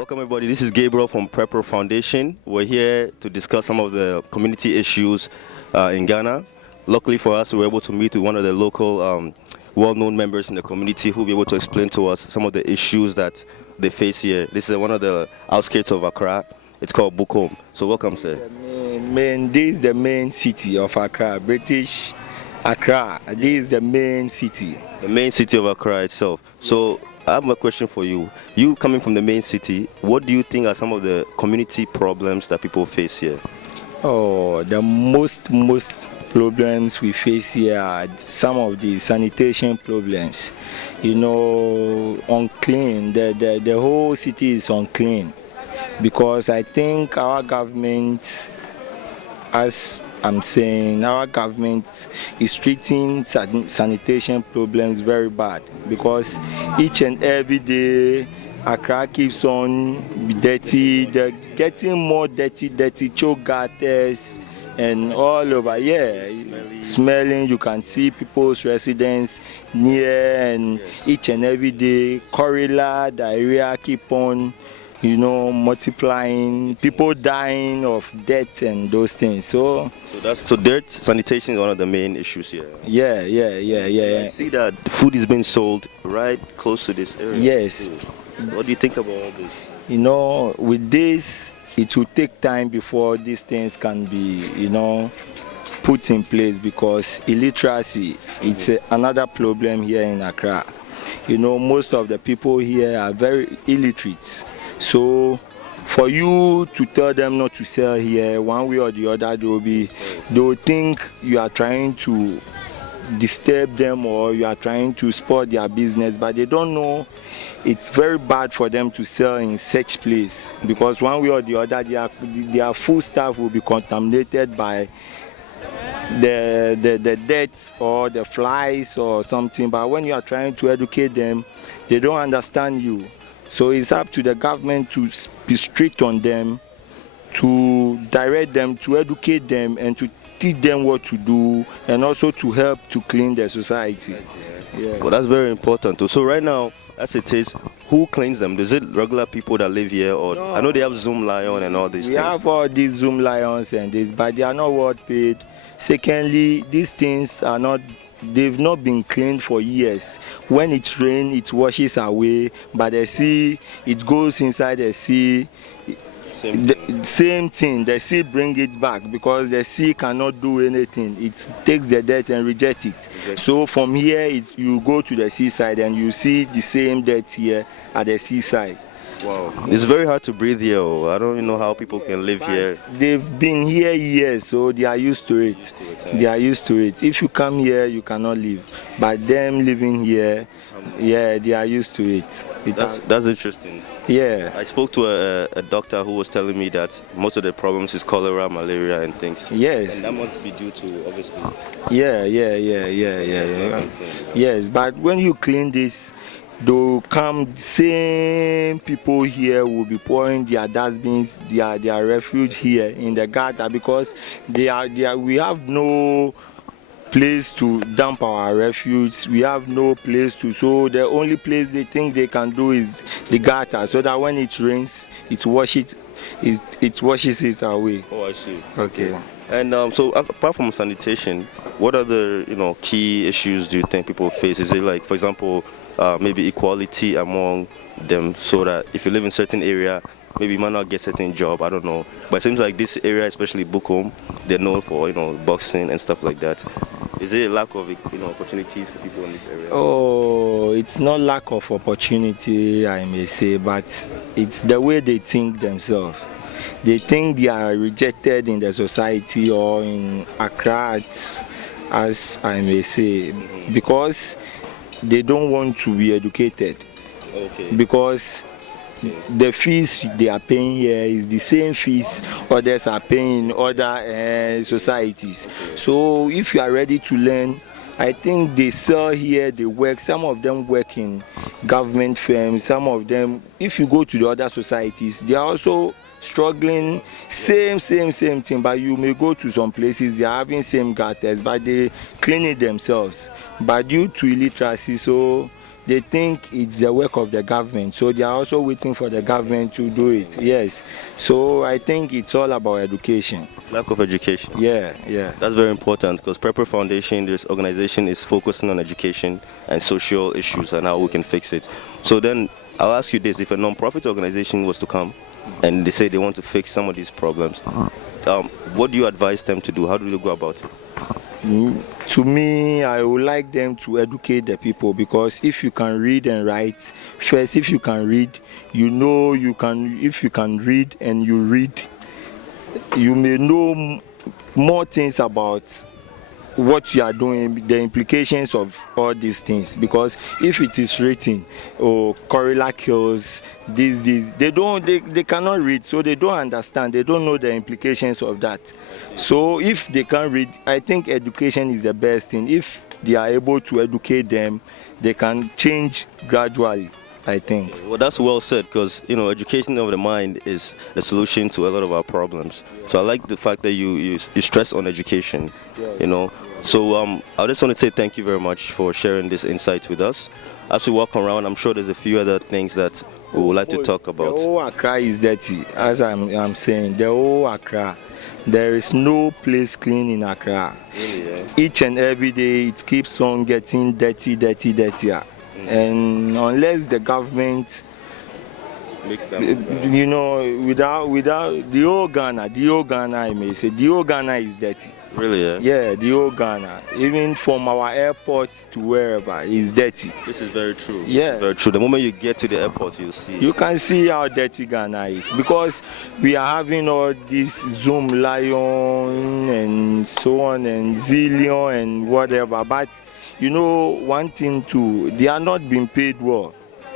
Welcome everybody, this is Gabriel from Prepr Foundation. We're here to discuss some of the community issues in Ghana. Luckily for us, we were able to meet with one of the local well-known members in the community who will be able to explain to us some of the issues that they face here. This is one of the outskirts of Accra. It's called Bukom. So welcome, sir. This is the main city of Accra, British Accra. This is the main city. The main city of Accra itself. So I have a question for you. You coming from the main city, what do you think are some of the community problems that people face here? Oh, the most problems we face here are some of the sanitation problems. You know, unclean. The whole city is unclean because I think our government, as I'm saying, our government is treating sanitation problems very bad because each and every day Accra keeps on dirty. They're getting more dirty choke gutters and all over. Yeah, smelling. You can see people's residence near, and each and every day cholera, diarrhea keep on, multiplying, people dying of death and those things. So dirt sanitation is one of the main issues here. Yeah. I see that food is being sold right close to this area. Yes. What do you think about all this? With this, it will take time before these things can be, put in place because illiteracy, it's another problem here in Accra. Most of the people here are very illiterate. So for you to tell them not to sell here, one way or the other, they will think you are trying to disturb them or you are trying to spoil their business, but they don't know it's very bad for them to sell in such place because one way or the other, their food stuff will be contaminated by the dirt or the flies or something. But when you are trying to educate them, they don't understand you. So it's up to the government to be strict on them, to direct them, to educate them, and to teach them what to do, and also to help to clean the society. Yeah. Well, that's very important too. So right now, as it is, who cleans them? Is it regular people that live here, or no. I know they have Zoom Lion and all these things. We have all these Zoom Lions and this, but they are not well paid. Secondly, these things are not. They've not been cleaned for years. When it rains, it washes away, but the sea, it goes inside the sea. Same thing. The sea bring it back because the sea cannot do anything. It takes the dirt and reject it. So from here, you go to the seaside and you see the same dirt here at the seaside. Wow. It's very hard to breathe here. I don't even know how people can live here. They've been here years, so they are used to it. They are used to it. If you come here, you cannot live. But them living here, yeah, they are used to it. That's interesting. Yeah. I spoke to a doctor who was telling me that most of the problems is cholera, malaria, and things. Yes. And that must be due to, obviously. Yeah. Yes, but when you clean this, they'll come, same people here will be pouring their dustbins, their refuge here in the gutter because we have no place to dump our refuge. We have no place to, so the only place they think they can do is the gutter, so that when it rains, it washes it away. Oh, I see. Okay. And so apart from sanitation, what other key issues do you think people face? Is it like, for example, maybe equality among them, so that if you live in certain area, maybe you might not get certain job, I don't know. But it seems like this area, especially Bukom, they're known for boxing and stuff like that. Is it a lack of opportunities for people in this area? Oh, it's not lack of opportunity, I may say, but it's the way they think themselves. They think they are rejected in the society or in Accra, as I may say, because they don't want to be educated. Okay. Because the fees they are paying here is the same fees others are paying in other societies. So if you are ready to learn, I think they sell here, they work. Some of them work in government firms. Some of them, if you go to the other societies, they are also struggling, same thing. But you may go to some places, they are having same gutters, but they clean it themselves. But due to illiteracy, so they think it's the work of the government, so they are also waiting for the government to do it. Yes, so I think it's all about education. Lack of education. Yeah. That's very important because Prepr Foundation, this organization, is focusing on education and social issues and how we can fix it. So then I'll ask you this: if a non-profit organization was to come and they say they want to fix some of these problems, what do you advise them to do? How do they go about it? To me, I would like them to educate the people, because if you can read and write, first, if you can read, you know you can. If you can read and you read, you may know more things about what you are doing, the implications of all these things. Because if it is written, or corilla kills, this, they cannot read, so they don't understand, they don't know the implications of that. So if they can read, I think education is the best thing. If they are able to educate them, they can change gradually, I think. Well, that's well said, because education of the mind is the solution to a lot of our problems. So I like the fact that you stress on education. So I just want to say thank you very much for sharing this insight with us. As we walk around, I'm sure there's a few other things that we would like to talk about. The whole Accra is dirty, as I'm saying. The whole Accra, there is no place clean in Accra. Really, yeah? Each and every day it keeps on getting dirtier. And unless the government, without the whole Ghana, I may say, the whole Ghana is dirty. Really, yeah? Yeah, the whole Ghana, even from our airport to wherever, is dirty. This is very true. Yeah. This is very true. The moment you get to the airport, you'll see. You can see how dirty Ghana is, because we are having all this Zoom Lion and so on and Zillion and whatever. But one thing too, they are not being paid well.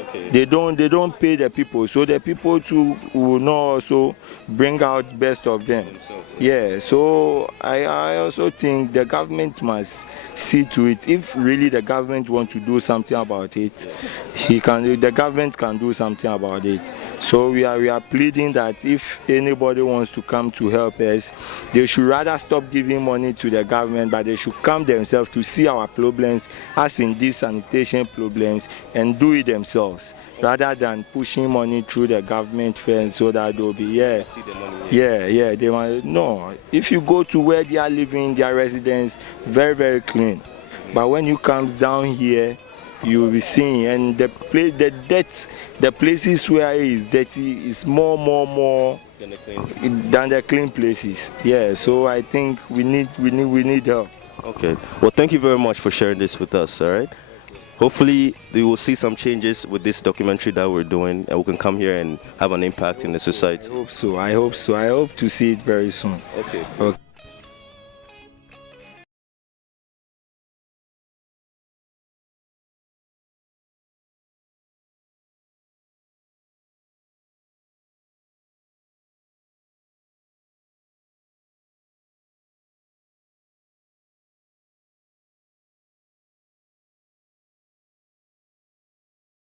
Okay. They don't pay the people, so the people too will not also bring out best of them. Yeah, so I also think the government must see to it. If really the government wants to do something about it, the government can do something about it. So we are pleading that if anybody wants to come to help us, they should rather stop giving money to the government, but they should come themselves to see our problems, as in these sanitation problems, and do it themselves, rather than pushing money through the government first so that they'll be they want. No, if you go to where they are living, their residence, very, very clean. But when you come down here, you will be seeing, and the places where it is dirty is more than the clean places. Yeah, so I think we need help. Okay. Well, thank you very much for sharing this with us. All right. Hopefully, we will see some changes with this documentary that we're doing, and we can come here and have an impact in the society. I hope so. I hope to see it very soon. Okay.